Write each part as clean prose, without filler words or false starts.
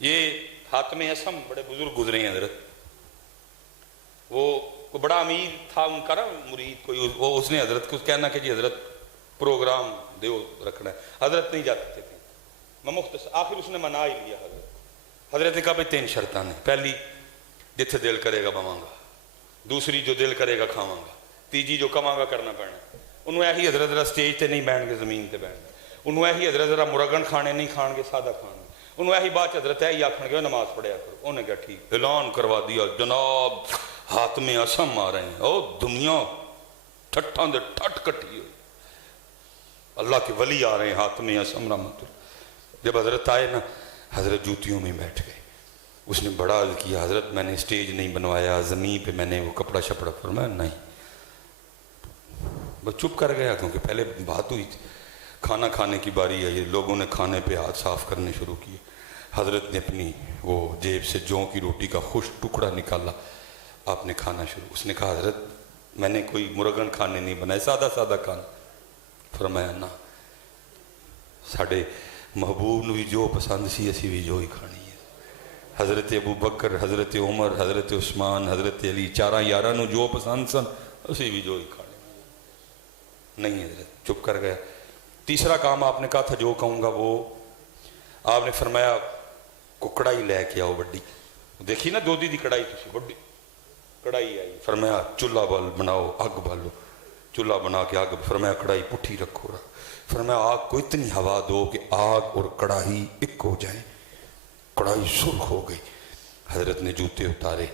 یہ حاتم اسم بڑے بزرگ گزرے ہیں حضرت، وہ بڑا امیر تھا ان کا نا مرید کوئی، وہ اس نے حضرت کو کہنا کہ جی حضرت پروگرام دیو رکھنا ہے، حضرت نہیں جاتے تھے، میں مختصر آخر اس نے منا ہی لیا حضرت نے کہا بھائی 3 شرطاں نے، پہلی جتھے دل کرے گا بواں گا، دوسری جو دل کرے گا کھاواں گا، تیجی جو کماں گا کرنا پینا۔ انہوں ایہی حضرت ذرا سٹیج تے نہیں بیٹھ گے، زمین تے بیٹھ گے، انہوں ایہی حضرت ذرا مرغن کھانے نہیں کھان گے، سادہ کھان گے، انہوں ایہی بات حضرت ایہی آکھن گے نماز پڑھیا کرو۔ انہوں نے کہا ٹھیک، اعلان کروا دیا جناب حاتم اسم آ رہے ہیں، او دنیا ٹھٹھاں دے ٹھٹ کٹی ہوئی، اللہ کے ولی آ رہے ہیں حاتم اسم رحمت اللہ۔ جب حضرت آئے نا حضرت جوتیوں میں بیٹھ گئے، اس نے بڑا عرض کیا حضرت میں نے سٹیج نہیں بنوایا، زمین پہ میں نے وہ کپڑا شپڑا، فرمایا نہیں، بس چپ کر گیا کیونکہ پہلے بات ہوئی تھی، کھانا کھانے کی باری ہے، یہ لوگوں نے کھانے پہ ہاتھ صاف کرنے شروع کیے، حضرت نے اپنی وہ جیب سے جوں کی روٹی کا خشک ٹکڑا نکالا، آپ نے کھانا شروع، اس نے کہا حضرت میں نے کوئی مرغن کھانے نہیں بنائے، سادہ سادہ کھانا، فرمایا نہ ساڑھے محبوب نے بھی جو پسند سی اسی بھی جو ہی کھانی ہے، حضرت ابو بکر، حضرت عمر، حضرت عثمان، حضرت علی، 4 یاراں نو جو پسند سن اسی بھی جو ہی کھانی نہیں، حضرت چپ کر گیا۔ تیسرا کام آپ نے کہا تھا جو کہوں گا وہ، آپ نے فرمایا کو کڑائی لے کے آؤ بڑی، دیکھی نا دودھی دی کڑائی تھی بڑی کڑائی آئی، فرمایا چولہا بال بناؤ، آگ بالو، چولہا بنا کے آگ، فرمایا کڑائی پٹھی رکھو رہا، فرمایا آگ کو اتنی ہوا دو کہ آگ اور کڑاہی ایک ہو جائیں، کڑائی سرخ ہو گئی، حضرت نے جوتے اتارے،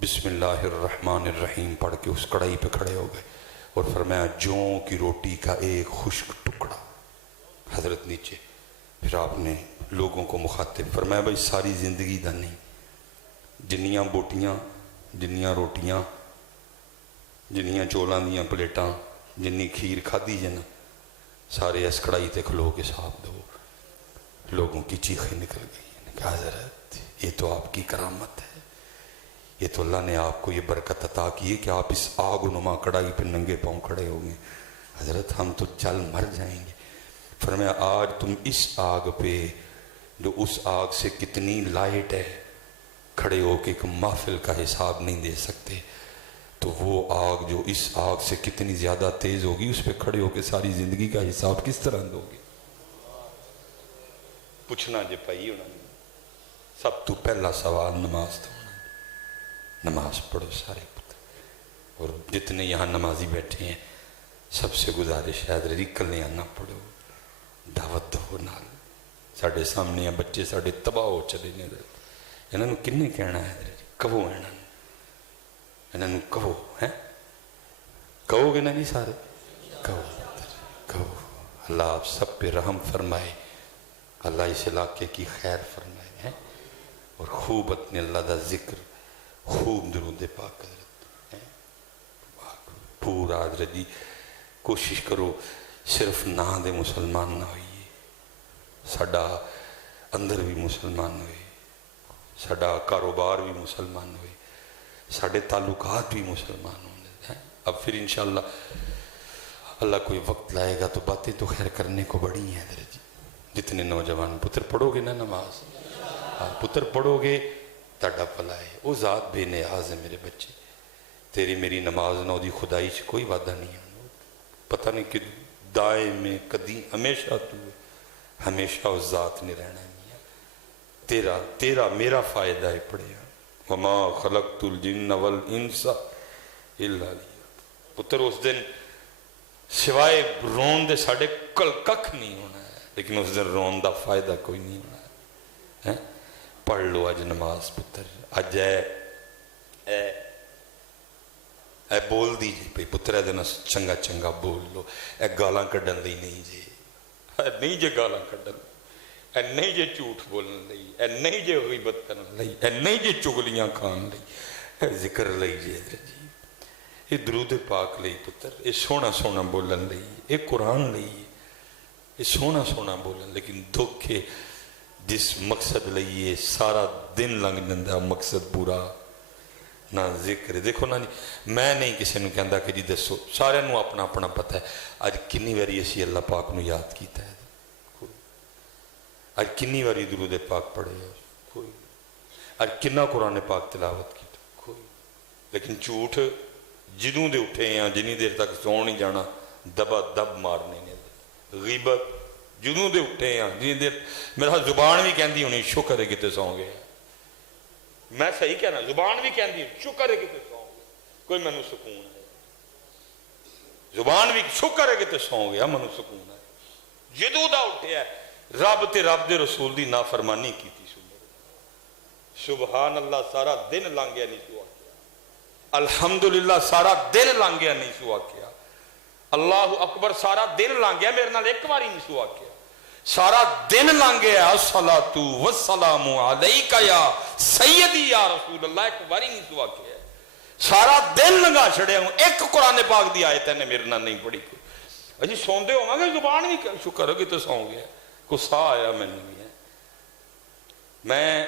بسم اللہ الرحمن الرحیم پڑھ کے اس کڑائی پہ کھڑے ہو گئے اور فرمایا جوں کی روٹی کا ایک خشک ٹکڑا، حضرت نیچے، پھر آپ نے لوگوں کو مخاطب فرمایا بھائی ساری زندگی دا نہیں، جنیاں بوٹیاں، جنیاں روٹیاں، جنیاں چولاں دیاں پلیٹاں، جنی کھیر کھادی جنا، سارے اس کڑائی تے کھلو کے صاحب دو، لوگوں کی چیخیں نکل گئی، کہا حضرت یہ تو آپ کی کرامت ہے، یہ تو اللہ نے آپ کو یہ برکت عطا کی ہے کہ آپ اس آگ و نما کڑائی پہ ننگے پاؤں کھڑے ہو گئے، حضرت ہم تو چل مر جائیں گے، فرمایا آج تم اس آگ پہ جو اس آگ سے کتنی لائٹ ہے کھڑے ہو کے ایک محفل کا حساب نہیں دے سکتے، تو وہ آگ جو اس آگ سے کتنی زیادہ تیز ہوگی اس پہ کھڑے ہو کے ساری زندگی کا حساب کس طرح دو گے؟ پوچھنا جے پائی ہونا، سب تو پہلا سوال نماز تو ہونا، نماز پڑھو سارے پتر، اور جتنے یہاں نمازی بیٹھے ہیں سب سے گزارش ہے حضرت کلیاں نہ پڑھو، دعوت دو نال، ساڑھے سامنے ہیں بچے ساڑھے تباہ ہو چلے نے حضرت، انہوں نے کنے کہنا ہے حضرت، کہو انہوں نے کہو، کہو گے نہیں سارے، کہو، اللہ آپ سب پہ رحم فرمائے، اللہ اس علاقے کی خیر فرمائے، اور خوب اپنے اللہ دا ذکر، خوب درود پاک حضرت، پورا حضرت جی کوشش کرو صرف نہ دے مسلمان نہ ہوئیے، ساڑا اندر بھی مسلمان ہوئے، ساڑا کاروبار بھی مسلمان ہوئے، ساڑے تعلقات بھی مسلمان ہونے، اب پھر انشاءاللہ اللہ کوئی وقت لائے گا تو باتیں تو خیر کرنے کو بڑی ہیں حضرت جی، جتنے نوجوان پتر پڑھو گے نا نماز، پتر پڑھو گے تاڑا پلا ہے، وہ ذات بے نیاز ہے میرے بچے، تیری میری نماز نہ دی خدائی سے کوئی وعدہ نہیں ہے، پتہ نہیں کہ دائیں میں قدیم ہمیشہ تو ہمیشہ اس ذات نے رہنا نہیں ہے، تیرا میرا فائدہ ہے پڑھے، وما خلقت الجن والانس الا لیہ، پتر اس دن سوائے رون دے ساڑھے کل ککھ نہیں ہونا ہے، لیکن اس دن رون دا فائدہ کوئی نہیں ہونا ہے، پڑھ لو آج نماز پتر، آج اے بول دی جی پہ پتر ہے چنگا چنگا بول لو، اے گالاں کڈن دی نہیں جی، اے نہیں جے گالاں کڈن، اے نہیں جے جھوٹ بولن لئی، اے نہیں جے غیبت کرن لئی، اے نہیں جے چگلیاں کھان لئی، اے ذکر لئی جی حضرت جی، اے درود پاک لئی پتر، اے سونا سونا بولن لئی، اے قرآن لئی، اے سونا سونا بولن، لیکن دکھے جس مقصد لئیے سارا دن لنگ جندہ مقصد پورا نہ ذکر، دیکھو نا میں نہیں کسی نے کہندا کہ جی دسو، سارے نو اپنا اپنا پتہ ہے، آج کنی واری اسی اللہ پاک نو یاد کیتا ہے، آج کنی واری درود پاک پڑھے، کوئی اج کنا قرآن پاک تلاوت کی کوئی لیکن جھوٹ جدوں دے اٹھے ہیں جنی دیر تک سو نہیں جانا دبا دب مارنے نے غیبت جدوں دے اٹھے ہیں جنی دیر میرا زبان بھی کہندی ہونی شکر ہے کتے سو گئے میں صحیح کہنا زبان بھی کہندی شکر ہے کتے سو گئے کوئی منو سکون ہے زبان بھی شکر ہے کتے سو گیا منو سکون ہے جدوں دا اٹھے ہے رب تے رب دے رسول دی نافرمانی کی تھی سبحان اللہ سارا دن لانگیا نہیں سوا کیا الحمدللہ سارا دن لانگیا نہیں سوا کیا اللہ اکبر سارا دن لانگیا میرے نال ایک باری نہیں سوا کیا سارا دن لانگیا الصلاۃ والسلام علیکہ یا سیدی یا رسول اللہ ایک باری نہیں سوا کیا سارا دن لنگا چھڑے ہوں ایک قرآن پاک دی آیت نے میرے نال نہیں پڑھی اجی سوندے ہوں گے زبان بھی شکر ہو کہ تو سو گیا کو سا آیا میں نہیں ہے میں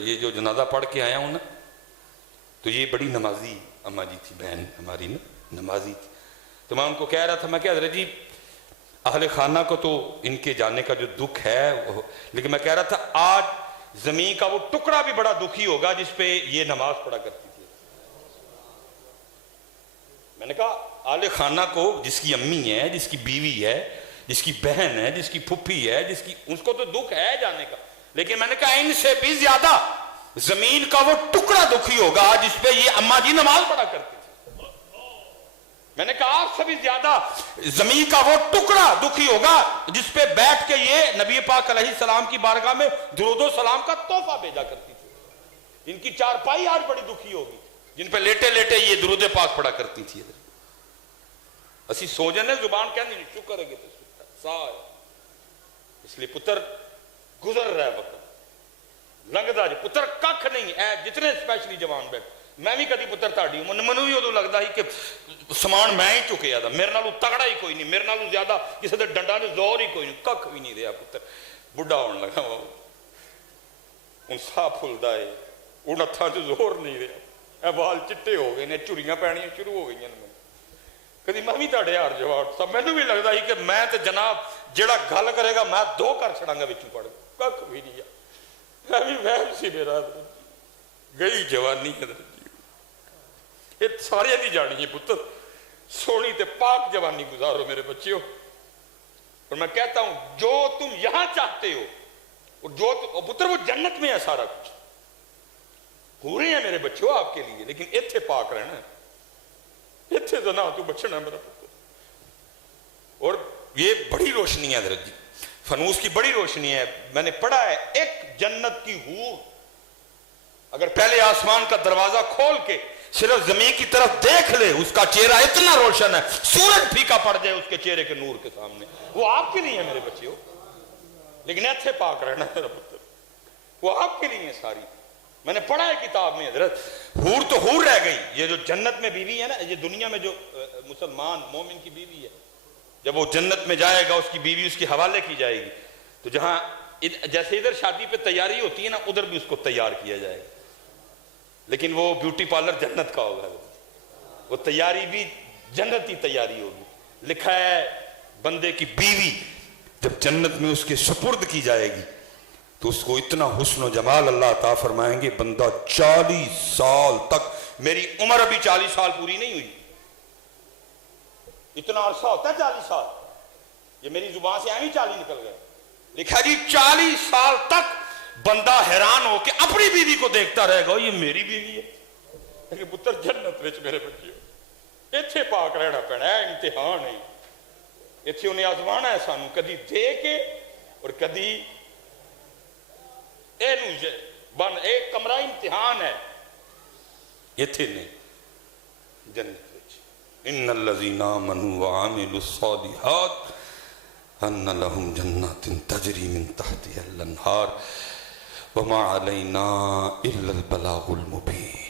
یہ جو جنازہ پڑھ کے آیا ہوں نا تو یہ بڑی نمازی اماں جی تھی بہن ہماری نا نمازی تھی تو میں ان کو کہہ رہا تھا میں کہ حضرت جی اہل خانہ کو تو ان کے جانے کا جو دکھ ہے لیکن میں کہہ رہا تھا آج زمین کا وہ ٹکڑا بھی بڑا دکھی ہوگا جس پہ یہ نماز پڑھا کرتی تھی میں نے کہا اہل خانہ کو جس کی امی ہے جس کی بیوی ہے جس کی بہن ہے جس کی پھپھی ہے جس کی اس کو تو دکھ ہے جانے کا لیکن میں نے کہا ان سے بھی زیادہ زمین کا وہ ٹکڑا دکھی ہوگا جس پہ یہ اماں جی نماز پڑھا کرتی تھی میں نے کہا آپ سے بھی زیادہ زمین کا وہ ٹکڑا دکھی ہوگا جس پہ بیٹھ کے یہ نبی پاک علیہ السلام کی بارگاہ میں درود و سلام کا تحفہ بھیجا کرتی تھی ان کی چارپائی آج بڑی دکھی ہوگی جن پہ لیٹے لیٹے یہ درود پاک پڑھا کرتی تھی اسی سوجن ہے زبان کہنے نہیں شکر ہے کہ اس لیے پتر گزر رہا ہے وقت لنگدا جی پتر ککھ نہیں اے جتنے اسپیشلی جوان بیٹھ میں بھی کدی پتر تاڑی ہوں منو بھی ادو لگتا ہی کہ سامان میں ہی چکیا تھا میرے نالوں تگڑا ہی کوئی نہیں میرے نالوں زیادہ کسی دے ڈنڈا نے زور ہی کوئی نہیں ککھ بھی نہیں رہا پتر بڑھا ہونے لگا وہ ان سا پھلدا ہے ان ہتھاں چ زور نہیں رہا اے بال چٹے ہو گئے نے چڑیاں پینیاں شروع ہو گئی کدی میں بھی تاڑے ہار جواب سب مینوں بھی لگتا ہی کہ میں تے جناب جیڑا گل کرے گا میں دو کر چھڑاں گا وچوں پڑھ ککھ بھی نہیں میں بھی وہم سی میرا گئی جوانی یہ سارے دی جانی ہے پتر سونی تے پاک جوانی گزارو میرے بچیوں اور میں کہتا ہوں جو تم یہاں چاہتے ہو اور جو پتر وہ جنت میں ہے سارا کچھ پورے ہیں میرے بچوں آپ کے لیے لیکن ایتھے پاک رہنا ہے ایتھے زنا تو بچنا ہے میرا پتر اور یہ بڑی روشنی ہے حضرت جی فنوس کی بڑی روشنی ہے میں نے پڑھا ہے ایک جنت کی حور اگر پہلے آسمان کا دروازہ کھول کے صرف زمین کی طرف دیکھ لے اس کا چہرہ اتنا روشن ہے سورج پھیکا پڑ جائے اس کے چہرے کے نور کے سامنے وہ آپ کے لیے ہے میرے بچیوں لیکن ایتھے پاک رہنا ہے میرا پتر وہ آپ کے لیے ہے ساری میں نے پڑھا ہے کتاب میں حضرت حور تو حور رہ گئی یہ جو جنت میں بیوی ہے نا یہ دنیا میں جو مسلمان مومن کی بیوی ہے جب وہ جنت میں جائے گا اس کی بیوی اس کے حوالے کی جائے گی تو جہاں جیسے ادھر شادی پہ تیاری ہوتی ہے نا ادھر بھی اس کو تیار کیا جائے گا لیکن وہ بیوٹی پارلر جنت کا ہوگا وہ تیاری بھی جنتی تیاری ہوگی لکھا ہے بندے کی بیوی جب جنت میں اس کے سپرد کی جائے گی تو اس کو اتنا حسن و جمال اللہ عطا فرمائیں گے بندہ 40 سال تک میری عمر ابھی 40 سال پوری نہیں ہوئی اتنا عرصہ ہوتا ہے 40 سال یہ میری زبان سے آئیں 40 نکل گئے لکھا جی 40 سال تک بندہ حیران ہو کہ اپنی بیوی کو دیکھتا رہے گا یہ میری بیوی ہے لیکن پتر جنت وچ میرے بچے ایتھے پاک رہنا پینا ہے امتحان ہے ایتھے انہیں آزمانا ہے سانو کدی دے کے اور کدی بن ایک کمرہ امتحان ہے ایتھے نہیں جنت ان الذين آمنوا وعملوا الصالحات ان لهم جنات تجري من تحتها الانهار وما علينا الا البلاغ المبين